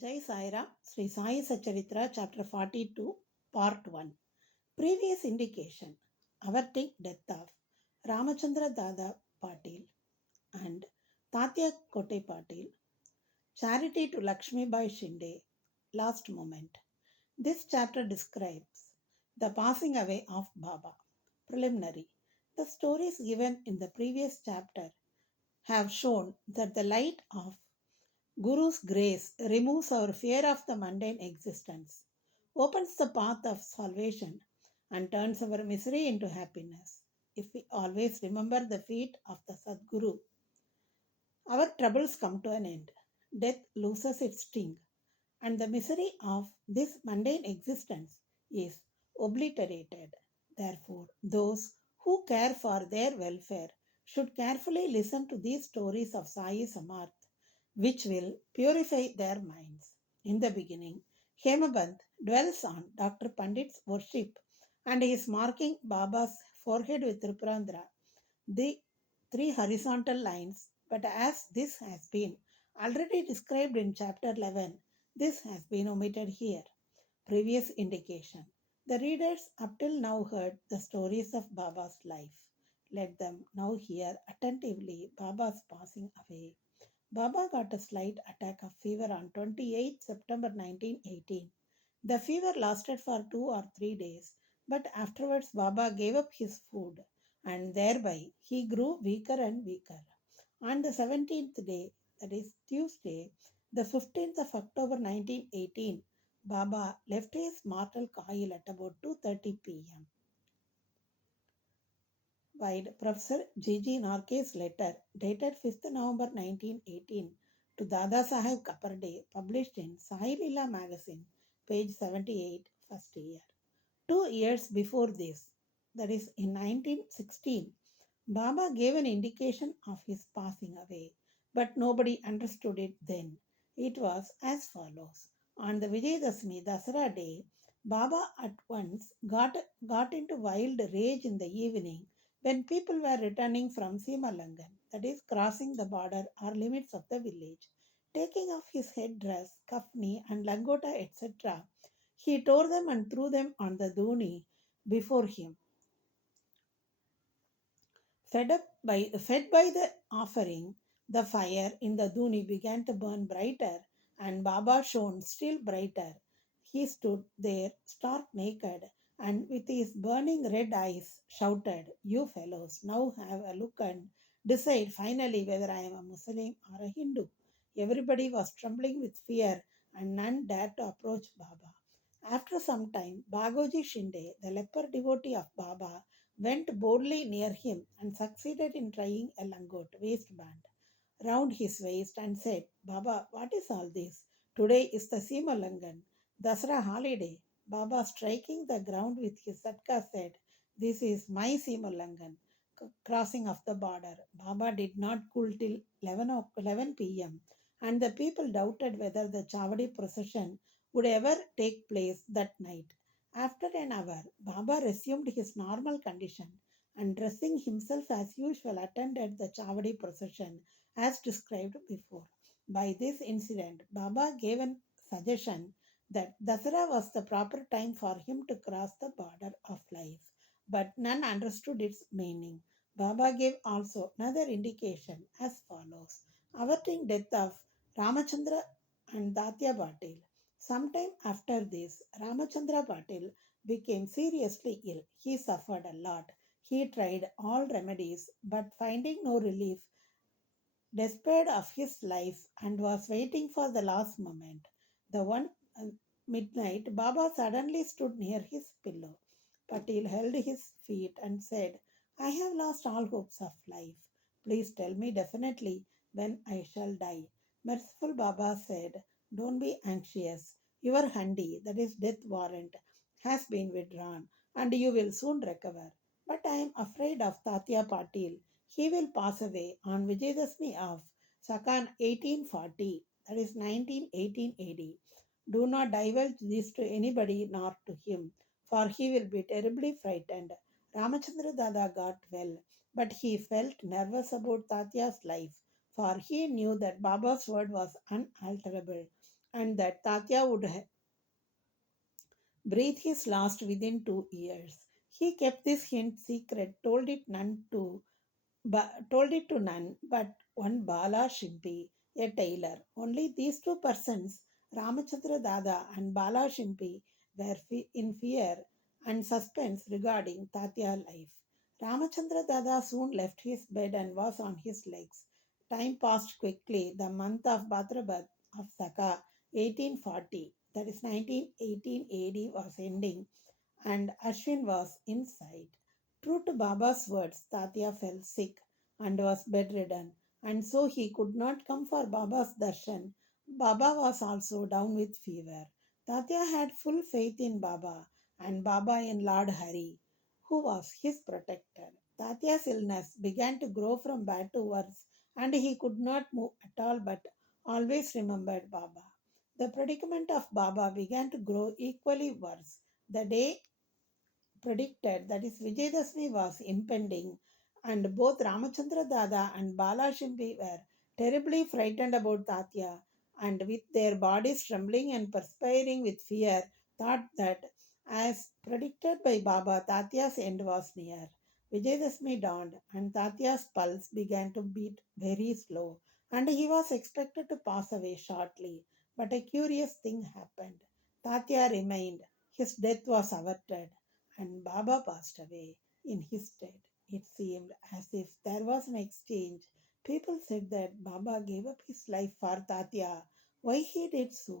Jai Saira, Sri Sai Satcharitra Chapter 42, Part 1. Previous indication. Averting death of Ramachandra Dada Patil and Tatya Kote Patil. Charity to Lakshmi Bai Shinde. Last moment. This chapter describes the passing away of Baba. Preliminary. The stories given in the previous chapter have shown that the light of Guru's grace removes our fear of the mundane existence, opens the path of salvation, and turns our misery into happiness. If we always remember the feet of the Sadguru, our troubles come to an end. Death loses its sting, and the misery of this mundane existence is obliterated. Therefore, those who care for their welfare should carefully listen to these stories of Sai Samarth, which will purify their minds. In the beginning, Hemaband dwells on Dr. Pandit's worship and he is marking Baba's forehead with Triprandra, the three horizontal lines. But as this has been already described in chapter 11, this has been omitted here. Previous indication. The readers up till now heard the stories of Baba's life. Let them now hear attentively Baba's passing away. Baba got a slight attack of fever on 28 September 1918. The fever lasted for 2 or 3 days, but afterwards Baba gave up his food and thereby he grew weaker and weaker. On the 17th day, that is Tuesday, the 15th of October 1918, Baba left his mortal coil at about 2:30 p.m. Wide Professor G. Narke's letter, dated 5th November 1918, to Dada Saheb Kaparde, published in Sai Leela magazine, page 78, first year. 2 years before this, that is in 1916, Baba gave an indication of his passing away, but nobody understood it then. It was as follows. On the Vijayadashmi Dasara day, Baba at once got into wild rage in the evening when people were returning from Seemollangan, that is, crossing the border or limits of the village. Taking off his headdress, kafni, and langota, etc., he tore them and threw them on the Dhuni before him. Fed by the offering, the fire in the Dhuni began to burn brighter, and Baba shone still brighter. He stood there stark naked, and with his burning red eyes shouted, "You fellows, now have a look and decide finally whether I am a Muslim or a Hindu." Everybody was trembling with fear, and none dared to approach Baba. After some time, Bagoji Shinde, the leper devotee of Baba, went boldly near him and succeeded in tying a langot waistband round his waist and said, "Baba, what is all this? Today is the Seemollangan, Dasara holiday." Baba, striking the ground with his satka, said, "This is my Seemollangan, crossing of the border." Baba did not cool till 11 p.m., and the people doubted whether the Chavadi procession would ever take place that night. After an hour, Baba resumed his normal condition and, dressing himself as usual, attended the Chavadi procession as described before. By this incident, Baba gave a suggestion that Dasara was the proper time for him to cross the border of life, but none understood its meaning. Baba gave also another indication as follows: averting death of Ramachandra and Tatya Patil. Sometime after this, Ramachandra Patil became seriously ill. He suffered a lot. He tried all remedies, but finding no relief, despaired of his life and was waiting for the last moment. The one midnight, Baba suddenly stood near his pillow. Patil held his feet and said, "I have lost all hopes of life. Please tell me definitely when I shall die." Merciful Baba said, "Don't be anxious. Your handi, that is death warrant, has been withdrawn and you will soon recover. But I am afraid of Tatya Patil. He will pass away on Vijayadashmi of Sakan 1840, that is 1918 AD. Do not divulge this to anybody nor to him, for he will be terribly frightened." Ramachandra Dada got well, but he felt nervous about Tatya's life, for he knew that Baba's word was unalterable. and that Tatya would breathe his last within 2 years. He kept this hint secret, told it to none but one Bala Shimpi, a tailor. Only these two persons, Ramachandra Dada and Bala Shimpi, were in fear and suspense regarding Tatya's life. Ramachandra Dada soon left his bed and was on his legs. Time passed quickly. The month of Bhadrapad of Saka, 1840, that is 1918 AD, was ending, and Ashwin was in sight. True to Baba's words, Tatya fell sick and was bedridden, and so he could not come for Baba's darshan. Baba was also down with fever. Tatya had full faith in Baba and Baba in Lord Hari, who was his protector. Tatya's illness began to grow from bad to worse, and he could not move at all but always remembered Baba. The predicament of Baba began to grow equally worse. The day predicted, that is Vijayadashmi, was impending, and both Ramachandra Dada and Bala Shimpi were terribly frightened about Tatya, and with their bodies trembling and perspiring with fear, thought that, as predicted by Baba, Tatya's end was near. Vijayadashmi dawned, and Tatya's pulse began to beat very slow, and he was expected to pass away shortly. But a curious thing happened. Tatya remained. His death was averted and Baba passed away in his stead. It seemed as if there was an exchange. People said that Baba gave up his life for Tatya. Why he did so?